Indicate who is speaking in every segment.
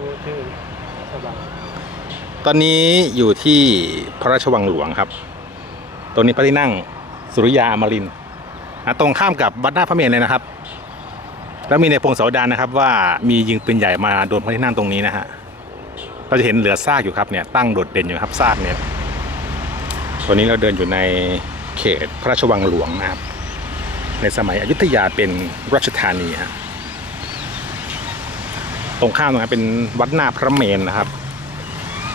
Speaker 1: ดูชื่อฉบับ
Speaker 2: ตอนนี้อยู่ที่พระราชวังหลวงครับ ตรงนี้พระที่นั่งสุริยาอมรินทร์นะตรงข้ามกับวัดหน้าพระเมรุเลยนะครับ แล้วมีในพงศาวดารนะครับ ว่ามียิงปืนใหญ่มาโดนพระที่นั่งตรงนี้นะฮะ เราจะเห็นเหลือซากอยู่ครับเนี่ยตั้งโดดเด่นอยู่ครับซากเนี่ยตัวนี้เราเดินอยู่ในเขตพระราชวังหลวงนะครับ ในสมัยอยุธยาเป็นราชธานีฮะ ตรงข้ามตรงนั้นเป็นวัดหน้าพระเมรุนะครับ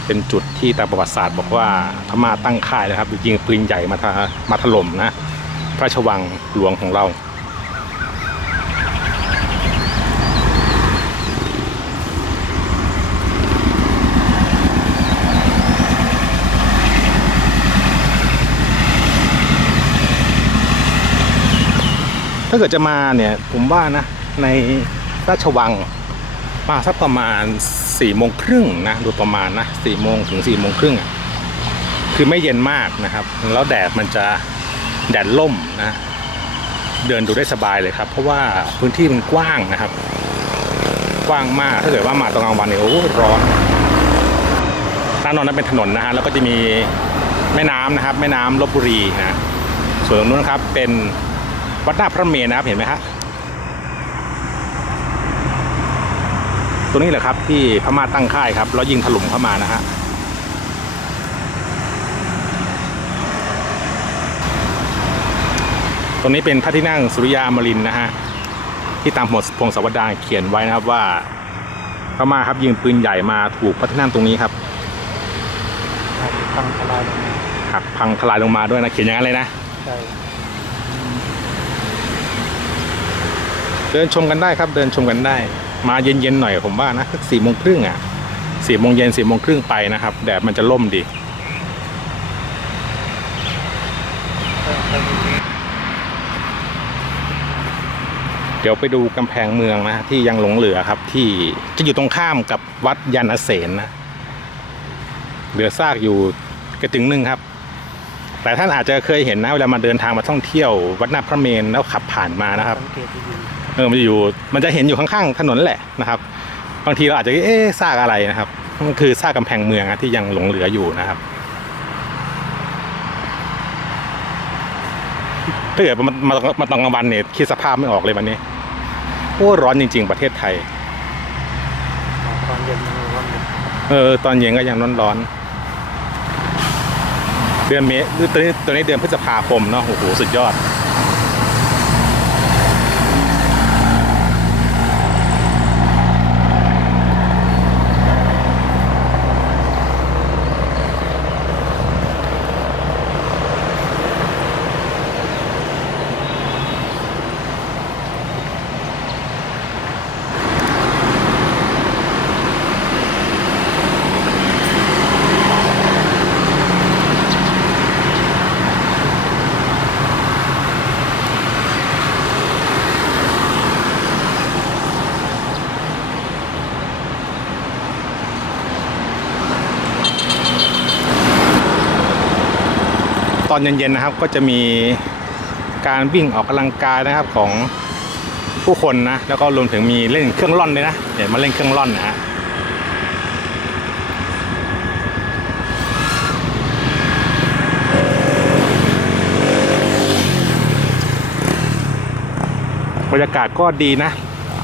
Speaker 2: เป็นจุดที่ตามประวัติศาสตร์บอกว่าพม่าตั้งค่ายนะครับยิงปืนใหญ่มาทะมาถล่มนะ พระราชวังหลวงของเราถ้าเกิดจะมาเนี่ยผมว่านะในราชวัง มาสักประมาณสี่โมงครึ่งนะโดยประมาณนะสี่โมงถึงสี่โมงครึ่งคือไม่เย็นมากนะครับ แล้วแดดมันจะแดดล่มนะเดินดูได้สบายเลยครับ เพราะว่าพื้นที่มันกว้างนะครับ กว้างมากถ้าเกิดว่ามาตอนกลางวันเนี่ยโอ้ร้อนด้านนอกนั้นเป็นถนนนะฮะแล้วก็จะมีแม่น้ำนะครับ แม่น้ำลบบุรีนะส่วนตรงนู้นครับเป็นวัดหน้าพระเมรุนะครับเห็นไหมฮะ ตัวนี้แหละครับที่พม่าตั้งค่ายครับแล้วยิงถล่มเข้ามานะฮะตรงนี้เป็นพระที่นั่งสุริยาอมรินทร์นะฮะที่ตามหมวดพงศาวดารเขียนไว้นะครับว่าพม่าครับยิงปืนใหญ่มาถูกพระที่นั่งตรงนี้ครับ
Speaker 1: พังทลายลงมา
Speaker 2: หักพังทลายลงมาด้วยนะเขียนอย่างนั้นเลยนะ
Speaker 1: ใช่
Speaker 2: เดินชมกันได้ครับเดินชมกันได้ มาเย็นๆหน่อยผมว่านะสี่โมงครึ่งอะสี่โมงเย็นสี่โมงครึ่งไปนะครับแดดมันจะล่มดีเดี๋ยวไปดูกำแพงเมืองนะที่ยังหลงเหลือครับ ที่จะอยู่ตรงข้ามกับวัดยานเสนนะเหลือซากอยู่กระจึงหนึ่งครับ แต่ท่านอาจจะเคยเห็นนะเวลามาเดินทางมาท่องเที่ยว วัดนาพระเมรุแล้วขับผ่านมานะครับ
Speaker 1: สัง เกตดี
Speaker 2: เออมันจะอยู่มันจะเห็นอยู่ข้างๆถนนแหละนะครับ บางทีเราอาจจะเอ๊ะซากอะไรนะครับมันคือซากกำแพงเมืองอะที่ยังหลงเหลืออยู่นะครับถ้าเกิดมามามาตอนกลางวันเนี่ยคิดสภาพไม่ออกเลยวันนี้โอ้ร้อนจริง ๆ ประเทศไทย
Speaker 1: ๆตอนเย็นมันร้อนอยู่
Speaker 2: เออตอนเย็นก็ยังร้อนๆเดือนเมษตัวนี้ตัวนี้เดือนพฤษภาคมเนาะโอ้โหสุดยอด ตอนเย็นๆนะครับก็จะมีการวิ่งออกกำลังกายนะครับของผู้คนนะแล้วก็รวมถึงมีเล่นเครื่องร่อนด้วยนะเดี๋ยวมาเล่นเครื่องร่อนนะฮะบรรยากาศก็ดีนะ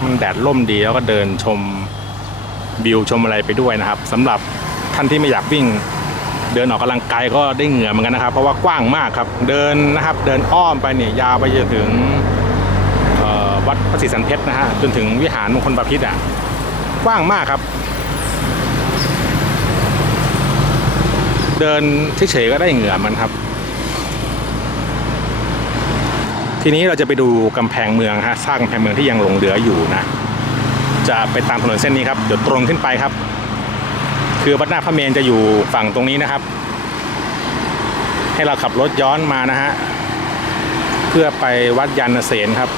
Speaker 2: มันแดดร่มดีแล้วก็เดินชมวิวชมอะไรไปด้วยนะครับสำหรับท่านที่ไม่อยากวิ่ง เดินออกกำลังกายก็ได้เหงื่อเหมือนกันนะครับ เพราะว่ากว้างมากครับ เดินนะครับ เดินอ้อมไปเนี่ยยาวไปจนถึงวัดพระศรีสันเพชรนะฮะจนถึงวิหารมงคลบพิตรอะกว้างมากครับ เดินเฉยๆก็ได้เหงื่อมันครับ ทีนี้เราจะไปดูกำแพงเมืองฮะสร้างกำแพงเมืองที่ยังหลงเหลืออยู่นะ จะไปตามถนนเส้นนี้ครับเดี๋ยวตรงขึ้นไปครับ คือวัดหน้าพระเมรุจะอยู่ฝั่งตรงนี้นะครับ ให้เราขับรถย้อนมานะฮะเพื่อไปวัดยานเสนครับ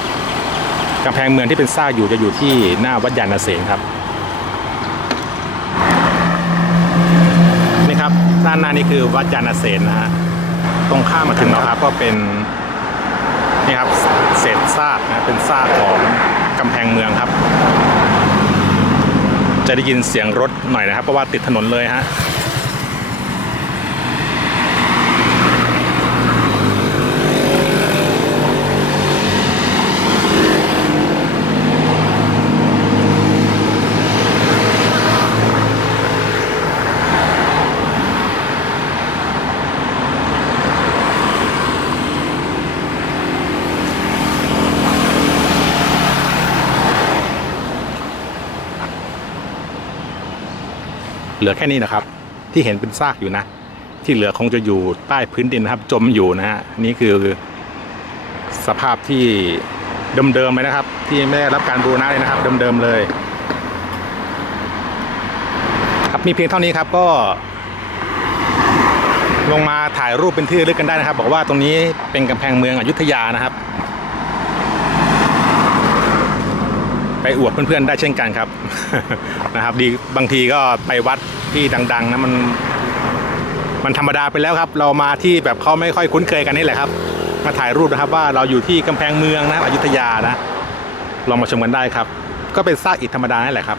Speaker 2: กำแพงเมืองที่เป็นซากอยู่จะอยู่ที่หน้าวัดยานเสนครับนี่ครับด้านหน้านี่คือวัดยานเสนนะฮะตรงข้ามมาถึงแล้วครับก็เป็นนี่ครับเศษซากนะเป็นซากของกำแพงเมืองครับ จะได้ยินเสียงรถหน่อยนะครับ เพราะว่าติดถนนเลยฮะ เหลือแค่นี้นะครับ ที่เห็นเป็นซากอยู่นะ ที่เหลือคงจะอยู่ใต้พื้นดินนะครับ จมอยู่นะฮะนี่คือสภาพที่เดิมๆเลยนะครับ ที่ไม่ได้รับการบูรณะเลยนะครับ เดิมๆเลย ครับมีเพียงเท่านี้ครับก็ลงมาถ่ายรูปเป็นที่ระลึกกันได้นะครับ บอกว่าตรงนี้เป็นกำแพงเมืองอยุธยานะครับ ไปอวดเพื่อนๆได้เช่นกันครับ นะครับดีบางทีก็ไปวัดที่ดัง ๆนะมันมันธรรมดาไปแล้วครับ เรามาที่แบบเขาไม่ค่อยคุ้นเคยกันนี่แหละครับ มาถ่ายรูปนะครับว่าเราอยู่ที่กำแพงเมืองนะครับอยุธยานะลองมาชมกันได้ครับ ก็เป็นซากอิฐธรรมดานี่แหละครับ